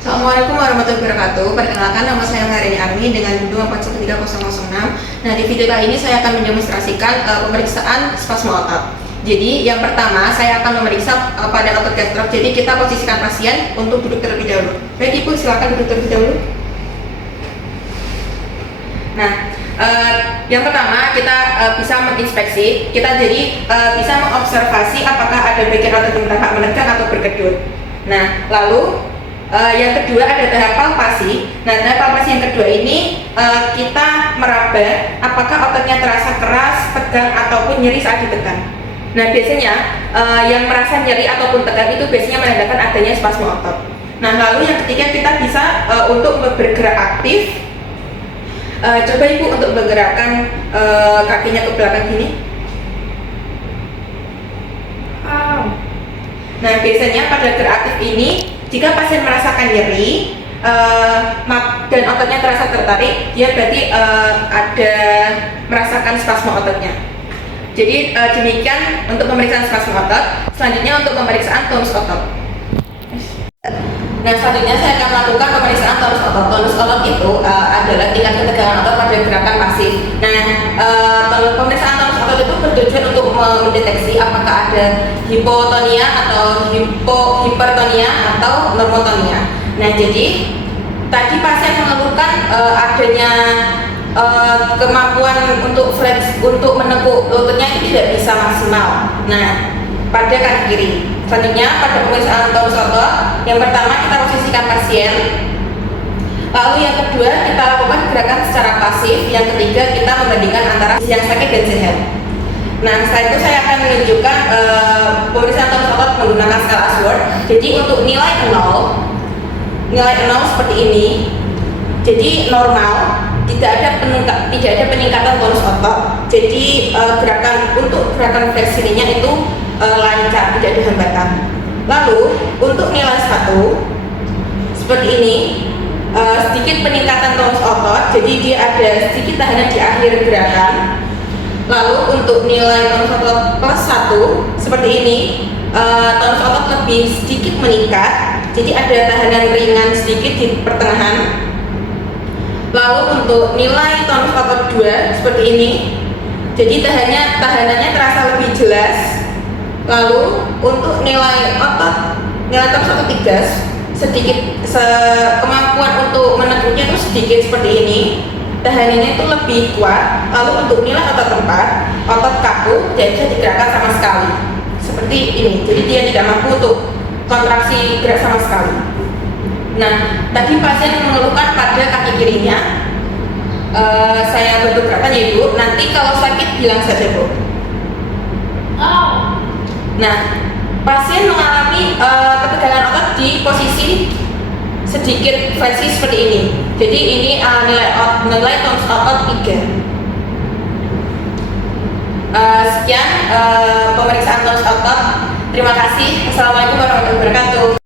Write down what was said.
Assalamualaikum warahmatullahi wabarakatuh. Perkenalkan, nama saya Marini Armi dengan NIM 413006. Nah, di video kali ini saya akan mendemonstrasikan pemeriksaan spasme otot. Jadi, yang pertama saya akan memeriksa pada otot gastrok. Jadi, kita posisikan pasien untuk duduk terlebih dahulu. Baik, Ibu, silakan duduk terlebih dahulu. Nah, yang pertama kita bisa menginspeksi. Kita jadi bisa mengobservasi apakah ada bagian otot yang tampak menegang atau berkedut. Nah, lalu yang kedua ada tahap palpasi. Nah, tahap palpasi yang kedua ini kita meraba apakah ototnya terasa keras, tegang ataupun nyeri saat ditekan. Nah, biasanya yang merasa nyeri ataupun tegang itu biasanya menandakan adanya spasme otot. Nah, lalu yang ketiga kita bisa untuk bergerak aktif. Coba Ibu untuk menggerakkan kakinya ke belakang gini. Nah, biasanya pada gerak aktif ini jika pasien merasakan nyeri dan ototnya terasa tertarik, dia berarti ada merasakan spasme ototnya. Jadi demikian untuk pemeriksaan spasme otot. Selanjutnya untuk pemeriksaan tonus otot. Nah, selanjutnya saya akan melakukan pemeriksaan tonus otot. Tonus otot itu adalah tingkat ketegangan otot pada gerakan pasif. Nah, pemeriksaan tonus otot itu bertujuan untuk mendeteksi apakah ada hipotonia atau hipertonia atau normotonia. Nah, jadi tadi pasien mengeluhkan adanya kemampuan untuk flex, untuk menekuk lututnya itu tidak bisa maksimal. Nah, pada kaki kiri. Selanjutnya pada pemeriksaan tonus otot, yang pertama kita posisikan pasien. Lalu yang kedua kita lakukan gerakan secara pasif. Yang ketiga kita membandingkan antara yang sakit dan sehat. Nah, setelah itu saya akan menunjukkan pemeriksaan tonus otot menggunakan skala Ashworth. Jadi untuk nilai 0 seperti ini. Jadi normal, tidak ada peningkatan tonus otot. Jadi untuk gerakan fleksinya itu lancar, tidak ada hambatan. Lalu untuk nilai 1 seperti ini, sedikit peningkatan tonus otot, jadi dia ada sedikit tahanan di akhir gerakan. Lalu untuk nilai tonus otot plus 1 seperti ini, tonus otot lebih sedikit meningkat, jadi ada tahanan ringan sedikit di pertengahan. Lalu untuk nilai tonus otot 2 seperti ini, jadi tahanannya terasa lebih jelas. Lalu untuk nilai tonus otot 3 sedikit kemampuan untuk menekuknya itu sedikit seperti ini, tahanannya itu lebih kuat. Lalu untuk nilai otot 4, otot kaku tidak bisa digerakkan sama sekali seperti ini, jadi dia tidak mampu untuk kontraksi gerak sama sekali. Nah, tadi pasien mengeluhkan pada kaki kirinya. Saya bantu gerakan ya Ibu. Nanti kalau sakit bilang saja Bu. Nah, pasien mengalami ketegangan otot di posisi sedikit fleksi seperti ini. Jadi ini nilai tonus otot 3. Sekian pemeriksaan tonus otot. Terima kasih. Assalamualaikum warahmatullahi wabarakatuh.